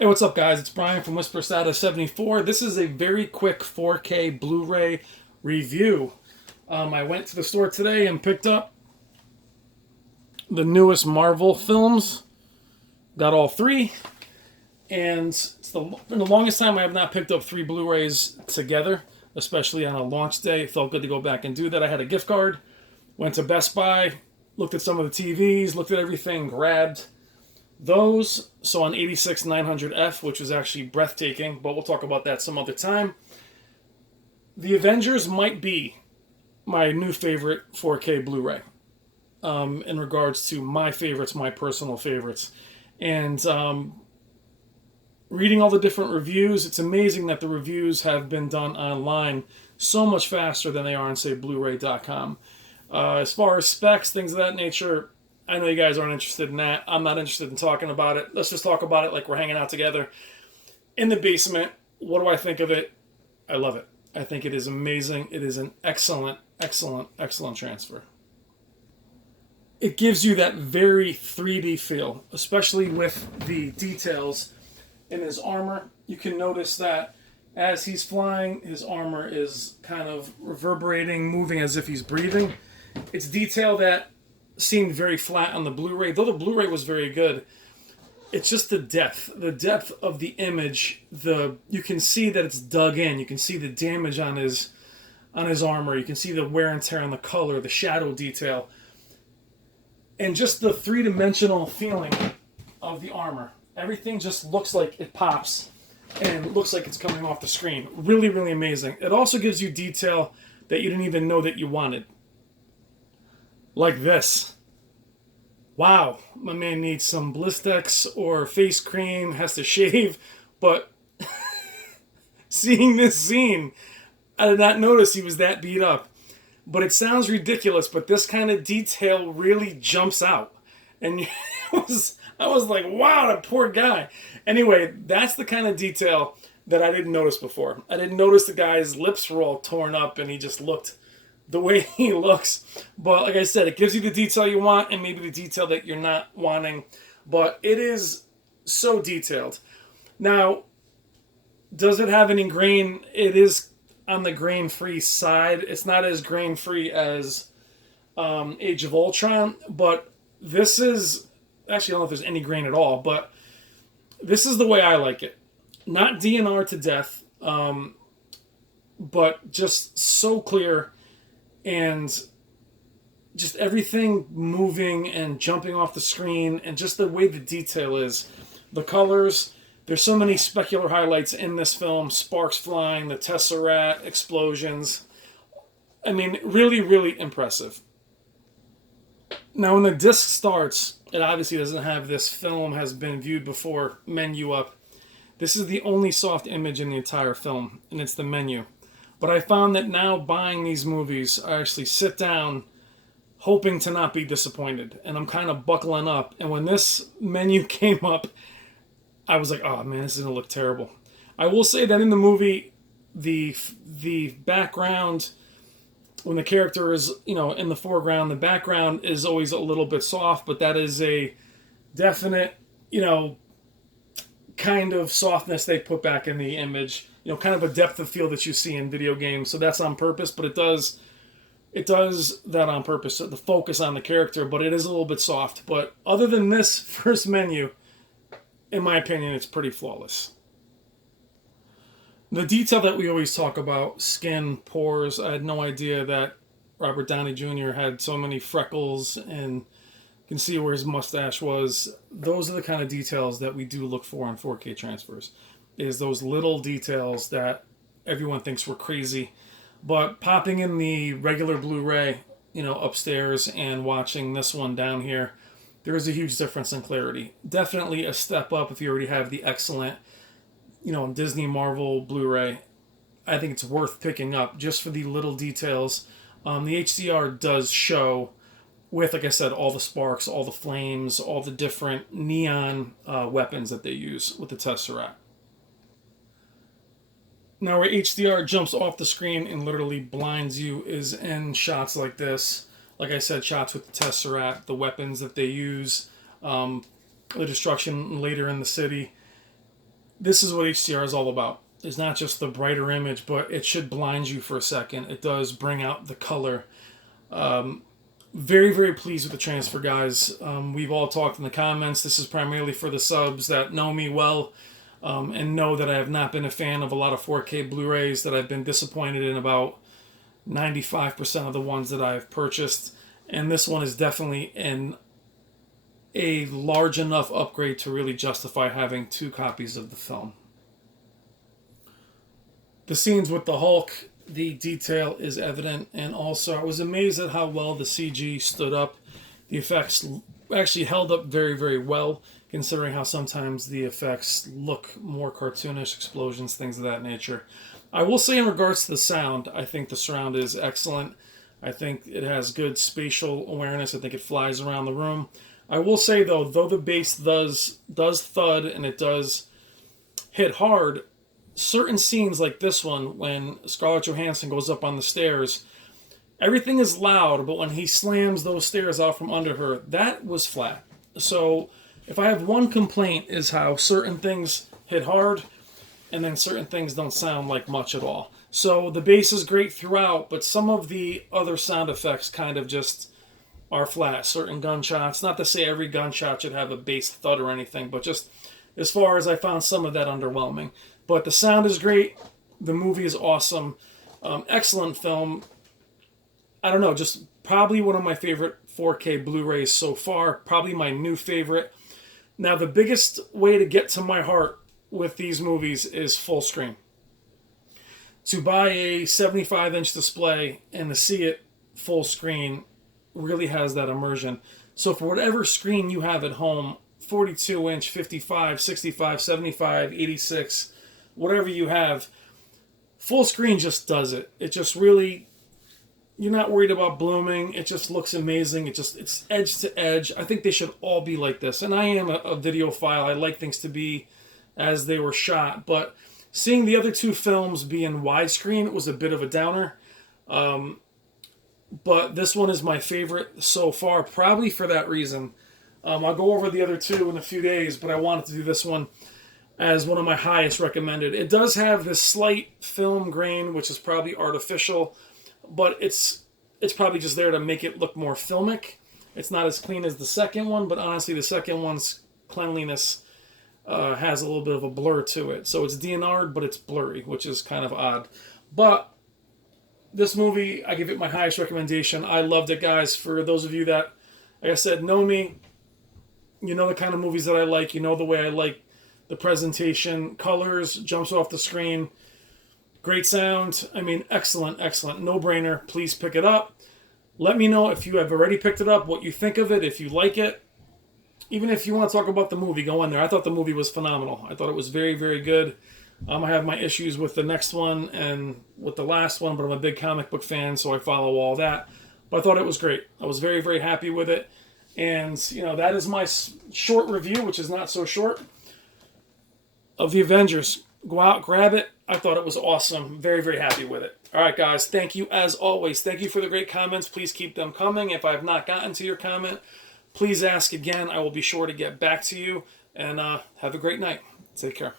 Hey, what's up, guys? It's Brian from Whisper Status 74. This is a very quick 4K Blu-ray review. I went to the store today and picked up the newest Marvel films. Got all three, and been the longest time I have not picked up three Blu-rays together, especially on a launch day. It felt good to go back and do that. I had a gift card, went to Best Buy, looked at some of the TVs, looked at everything, grabbed those. So on 86 900F, which was actually breathtaking, but we'll talk about that some other time. The Avengers might be my new favorite 4K Blu-ray in regards to my favorites, my personal favorites. And reading all the different reviews, it's amazing that the reviews have been done online so much faster than they are on, say, Blu-ray.com. As far as specs, things of that nature, I know you guys aren't interested in that. I'm not interested in talking about it. Let's just talk about it like we're hanging out together in the basement. What do I think of it? I love it. I think it is amazing. It is an excellent, excellent, excellent transfer. It gives you that very 3D feel, especially with the details in his armor. You can notice that as he's flying, his armor is kind of reverberating, moving as if he's breathing. It's detail that seemed very flat on the Blu-ray, though the Blu-ray was very good. It's just the depth of the image. You can see that it's dug in. You can see the damage on his armor. You can see the wear and tear on the color, the shadow detail, and just the three-dimensional feeling of the armor. Everything just looks like it pops and looks like it's coming off the screen. Really, really amazing. It also gives you detail that you didn't even know that you wanted. Like this. Wow, my man needs some Blistex or face cream, has to shave, but seeing this scene, I did not notice he was that beat up. But it sounds ridiculous, but this kind of detail really jumps out. And I was like, wow, that poor guy. Anyway, that's the kind of detail that I didn't notice before. I didn't notice the guy's lips were all torn up and he just looked the way he looks. But like I said, it gives you the detail you want and maybe the detail that you're not wanting. But it is so detailed. Now, does it have any grain? It is on the grain-free side. It's not as grain-free as Age of Ultron, but this is... Actually, I don't know if there's any grain at all, but this is the way I like it. Not DNR to death, but just so clear and just everything moving and jumping off the screen and just the way the detail is. The colors, there's so many specular highlights in this film. Sparks flying, the Tesseract, explosions. I mean, really, really impressive. Now, when the disc starts, it obviously doesn't have this film has been viewed before menu up. This is the only soft image in the entire film, and it's the menu. But I found that now buying these movies, I actually sit down hoping to not be disappointed. And I'm kind of buckling up. And when this menu came up, I was like, oh man, this is going to look terrible. I will say that in the movie, the background, when the character is, in the foreground, the background is always a little bit soft, but that is a definite, kind of softness they put back in the image. Kind of a depth of field that you see in video games. So that's on purpose, but it does that on purpose. The focus on the character, but it is a little bit soft. But other than this first menu, in my opinion, it's pretty flawless. The detail that we always talk about, skin, pores, I had no idea that Robert Downey Jr. had so many freckles and you can see where his mustache was. Those are the kind of details that we do look for on 4K transfers. Is those little details that everyone thinks we're crazy. But popping in the regular Blu-ray, upstairs and watching this one down here, there is a huge difference in clarity. Definitely a step up if you already have the excellent, Disney Marvel Blu-ray. I think it's worth picking up just for the little details. The HDR does show with, like I said, all the sparks, all the flames, all the different neon weapons that they use with the Tesseract. Now, where HDR jumps off the screen and literally blinds you is in shots like this. Like I said, shots with the Tesseract, the weapons that they use, the destruction later in the city. this is what HDR is all about. It's not just the brighter image, but it should blind you for a second. It does bring out the color. Very, very pleased with the transfer, guys. We've all talked in the comments. This is primarily for the subs that know me well and know that I have not been a fan of a lot of 4K Blu-rays, that I've been disappointed in about 95% of the ones that I've purchased. And this one is definitely a large enough upgrade to really justify having 2 copies of the film. The scenes with the Hulk, the detail is evident, and also I was amazed at how well the CG stood up. The effects actually held up very, very well, considering how sometimes the effects look more cartoonish, explosions, things of that nature. I will say in regards to the sound, I think the surround is excellent. I think it has good spatial awareness. I think it flies around the room. I will say, though the bass does thud and it does hit hard, certain scenes like this one, when Scarlett Johansson goes up on the stairs, everything is loud, but when he slams those stairs out from under her, that was flat. So if I have one complaint, is how certain things hit hard and then certain things don't sound like much at all. So the bass is great throughout, but some of the other sound effects kind of just are flat. Certain gunshots, not to say every gunshot should have a bass thud or anything, but just as far as I found some of that underwhelming. But the sound is great. The movie is awesome. Excellent film. I don't know, just probably one of my favorite 4K Blu-rays so far. Probably my new favorite. Now, the biggest way to get to my heart with these movies is full screen. To buy a 75-inch display and to see it full screen really has that immersion. So for whatever screen you have at home, 42-inch, 55, 65, 75, 86, whatever you have, full screen just does it. It just really, you're not worried about blooming. It just looks amazing. It's edge to edge. I think they should all be like this. And I am a videophile. I like things to be as they were shot. But seeing the other 2 films be in widescreen was a bit of a downer. But this one is my favorite so far, probably for that reason. I'll go over the other 2 in a few days, but I wanted to do this one as one of my highest recommended. It does have this slight film grain, which is probably artificial, but it's probably just there to make it look more filmic. It's not as clean as the second one, but honestly, the second one's cleanliness has a little bit of a blur to it. So it's DNR'd, but it's blurry, which is kind of odd. But this movie, I give it my highest recommendation. I loved it, guys. For those of you that, like I said, know me, you know the kind of movies that I like. You know the way I like the presentation. Colors, jumps off the screen. Great sound. I mean, excellent, excellent. No-brainer. Please pick it up. Let me know if you have already picked it up, what you think of it, if you like it. Even if you want to talk about the movie, go in there. I thought the movie was phenomenal. I thought it was very, very good. I have my issues with the next one and with the last one, but I'm a big comic book fan, so I follow all that. But I thought it was great. I was very, very happy with it. And, that is my short review, which is not so short, of the Avengers. Go out, grab it. I thought it was awesome. Very, very happy with it. All right, guys. Thank you, as always. Thank you for the great comments. Please keep them coming. If I have not gotten to your comment, please ask again. I will be sure to get back to you. And have a great night. Take care.